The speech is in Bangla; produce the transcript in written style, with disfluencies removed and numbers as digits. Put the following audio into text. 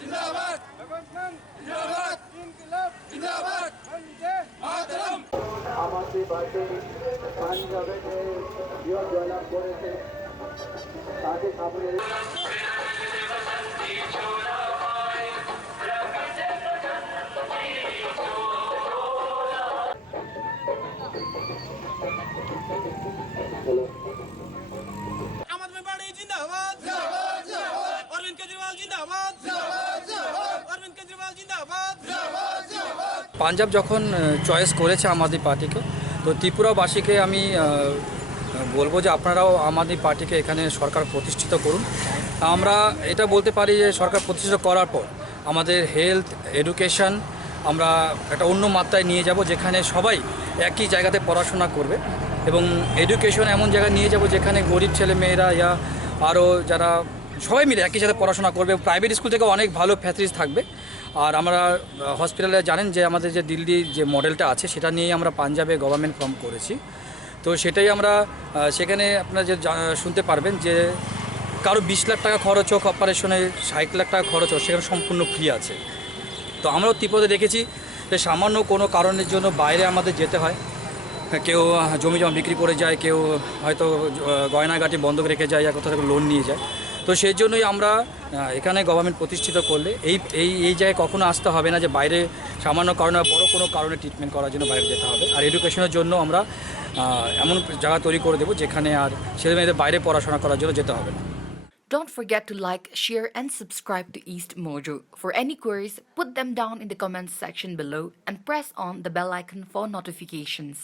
जिंदाबाद जिंदाबाद जिंदाबाद मातरम। আমাদের পার্টি পাঞ্জাবে বিজয় জয়লাভ করেছে তাকে সামনে आम आदमी पार्टी जिंदाबाद जिंदाबाद जिंदाबाद अरविंद केजरीवाल जिंदाबाद जिंदाबाद जिंदाबाद अरविंद केजरीवाल जिंदाबाद जिंदाबाद जिंदाबाद। পাঞ্জাব যখন চয়েস করেছে আম আদমি পার্টিকে, তো ত্রিপুরাবাসীকে আমি বলবো যে আপনারাও আম আদমি পার্টিকে এখানে সরকার প্রতিষ্ঠিত করুন। আমরা এটা বলতে পারি যে সরকার প্রতিষ্ঠিত করার পর আমাদের হেলথ এডুকেশন আমরা একটা অন্য মাত্রায় নিয়ে যাব, যেখানে সবাই একই জায়গাতে পড়াশোনা করবে এবং এডুকেশন এমন জায়গায় নিয়ে যাব যেখানে গরিব ছেলে মেয়েরা ইয়া আরও যারা সবাই মিলে একই সাথে পড়াশোনা করবে। প্রাইভেট স্কুল থেকে অনেক ভালো ফ্যাসিলিটিস থাকবে। আর আমরা হসপিটালে জানেন যে আমাদের যে দিল্লির যে মডেলটা আছে সেটা নিয়েই আমরা পাঞ্জাবে গভর্নমেন্ট ফর্ম করেছি। তো সেটাই আমরা সেখানে আপনারা যে শুনতে পারবেন যে কারো 20 লাখ টাকা খরচ হোক অপারেশনে, 60 লাখ টাকা খরচ হোক, সেখানে সম্পূর্ণ ফ্রি আছে। তো আমরাও ত্রিপুরাতে দেখেছি যে সামান্য কোনো কারণের জন্য বাইরে আমাদের যেতে হয়, কেউ জমি জমা বিক্রি করে যায়, কেউ হয়তো গয়নাগাটি বন্ধক রেখে যায়, কোথাও থেকে লোন নিয়ে যায়। তো সেই জন্যই আমরা এখানে গভর্নমেন্ট প্রতিষ্ঠিত করলে এই জায়গায় কখনো আসতে হবে না যে বাইরে সামান্য কারণে বড় কোনো কারণে ট্রিটমেন্ট করার জন্য বাইরে যেতে হবে। আর এডুকেশনের জন্য আমরা এমন জায়গা তৈরি করে দেবো যেখানে আর ছেলে মেয়েদের বাইরে পড়াশোনা করার জন্য যেতে হবে না। Don't forget to like, share and subscribe to East Mojo. For any queries, put them down in the comments section below and press on the bell icon for notifications.